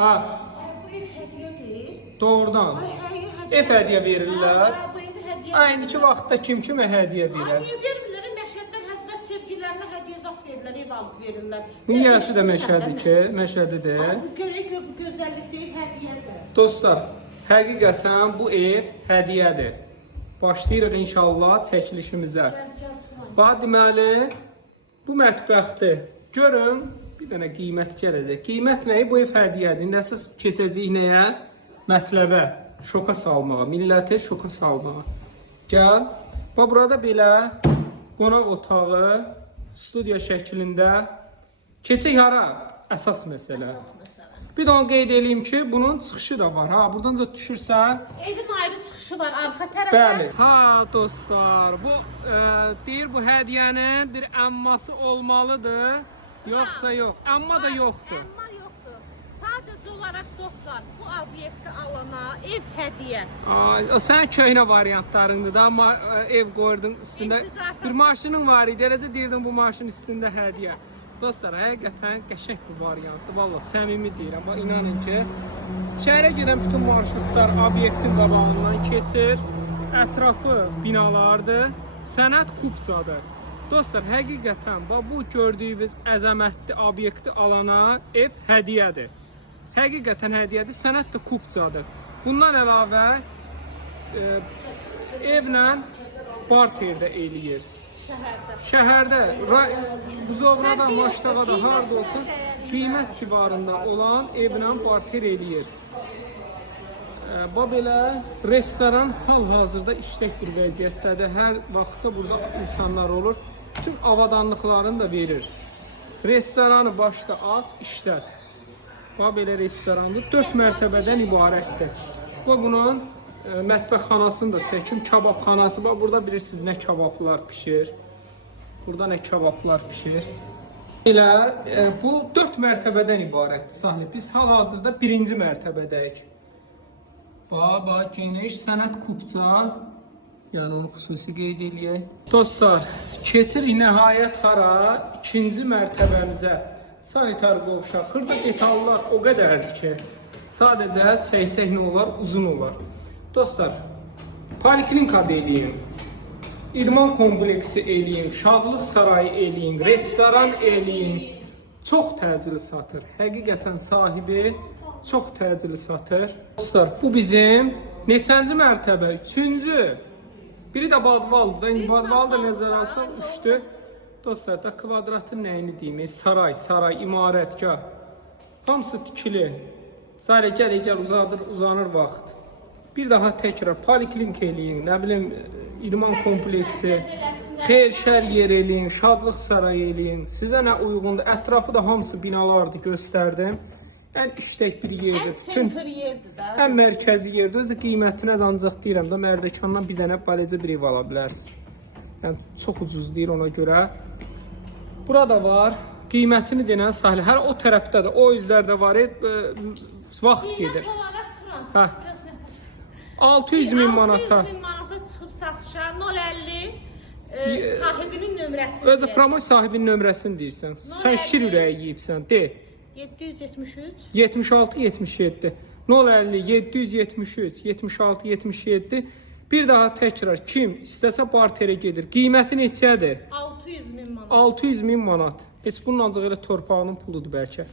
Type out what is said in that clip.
Ha, Bu ev hədiyədir. doğrudan. Ay, hədiyyə. Ev hədiyyə verirlər. Bu ev hədiyyə. Ha, indiki vaxtda kim kimə hədiyyə Ay, verir? niyə vermirlər? Məşəddən həzrət sevgilərinə hədiyyə zat verirlər, ev alıb verirlər. Bu niyəsi də Məşədi ki, Məşədidir. Ay, bu görək bu gözəllik deyil, hədiyyədir. Dostlar, həqiqətən bu ev hədiyyədir. Başlayırıq inşallah çəkilişimizə. Bax, deməli, bu mətbəxdir. Görün, bir dənə qiymət gələcək. Qiymət nəyi? Bu ev hədiyyədir. İndi əsas keçəcəyik nəyə? Mətləbə, şoka salmağa, milləti şoka salmağa. Gəl, bax, burada belə qonaq otağı, studiya şəklində. Keçək hara? Əsas məsələ. Bir də onu qeyd edeyim ki, bunun çıxışı da var. Ha, buradan da düşürsən. Evin ayrı çıxışı var, arxa tərəfə. Bəli. Ha, dostlar, bu deyir bu hədiyyənin bir əmması olmalıdır, yoxsa yox. Əmma da yoxdur. Əmma yoxdur. Sadəcə olaraq dostlar, bu obyekti alana ev hədiyyə. Ay, o sənin köhnə variantlarındır da, amma ev qoydun üstündə. Bir maşının var idi, eləcə deyirdin bu maşının üstündə hədiyyə. Dostlar, həqiqətən qəşəng bir variantdır. Vallahi səmimi deyirəm. Bax, inanın ki, şəhərə gedən bütün marşrutlar obyektin qabağından keçir. Ətrafı binalardır. Sənət Kupçadır. Dostlar, həqiqətən bax, bu gördüyünüz əzəmətli obyekti alana ev hədiyyədir. Həqiqətən hədiyyədir. Sənət də Kupçadır. Bundan əlavə evlə barterdə eləyir. Şəhərdə, Buzovnada, Maştağada, harada olsun, qiymət civarında olan evlə barter eləyir. Belə restoran hal-hazırda işlək bir vəziyyətdədir. Hər vaxtda burada insanlar olur. Bütün avadanlıqlarını da verir. Restoranı başda aç, işlət. Belə restorandır. 4 mərtəbədən ibarətdir. Bunun mətbəxxanasını da çəkim, kababxanası. Burada bilirsiniz nə kabablar pişir. Burada nə kabablar pişir. Elə bu 4 mərtəbədən ibarətdir Sahil. Biz hal-hazırda 1-ci mərtəbədəyik. Bax, geniş Sənət Kupça. Yəni onu xüsusi qeyd eləyək. Dostlar, keçirik nəhayət hara? 2-ci mərtəbəmizə. Sanitar qovşaq. Xırda detallar o qədərdir ki, sadəcə çəksək nə olar? Uzun olar. Dostlar, poliklinika eləyin, idman kompleksi eləyin, şadlıq sarayı eləyin, restoran eləyin. Çox təcili satır. Həqiqətən sahibi çox təcili satır. Dostlar, bu bizim neçənci mərtəbə? 3-cü. Biri də Badvaldır. İndi Badval da nəzərə alsaq 3-dür. Dostlar, da kvadratın nəyini deyim? Saray, imarətgah. Hamısı tikili. Zalə gəl uzanır vaxt. Bir daha təkrar poliklinika eləyin, nə bilim, idman kompleksi, xeyir şər yer eləyin, şadlıq sarayı eləyin. Sizə nə uyğundur? Ətrafı da hamısı binalardır, göstərdim. Ən işlək bir yerdir. Ən sentr yerdir də. Ən mərkəzi yerdir. Özü qiymətinə də ancaq deyirəm də, Mərdəkandan bir dənə baləcə bir ev ala bilərsiniz. Yəni, çox ucuz deyir ona görə. Burada var. Qiymətini denən sahil. Hər o tərəfdə də, o üzlərdə var. Vaxt gedir. Qiymət olaraq Turan. Hə. 600 min manata. 600 min manata çıxıb satışa 050 sahibinin nömrəsini. Özü promoy sahibinin nömrəsini deyirsən. Sən şir ürəyi yeyibsən. De. 773 76 77 050 773 76 77. Bir daha təkrar kim istəsə barterə gedir. Qiyməti neçədir? 600 min manat. 600 min manat. Heç bunun ancaq elə torpağının puludur bəlkə.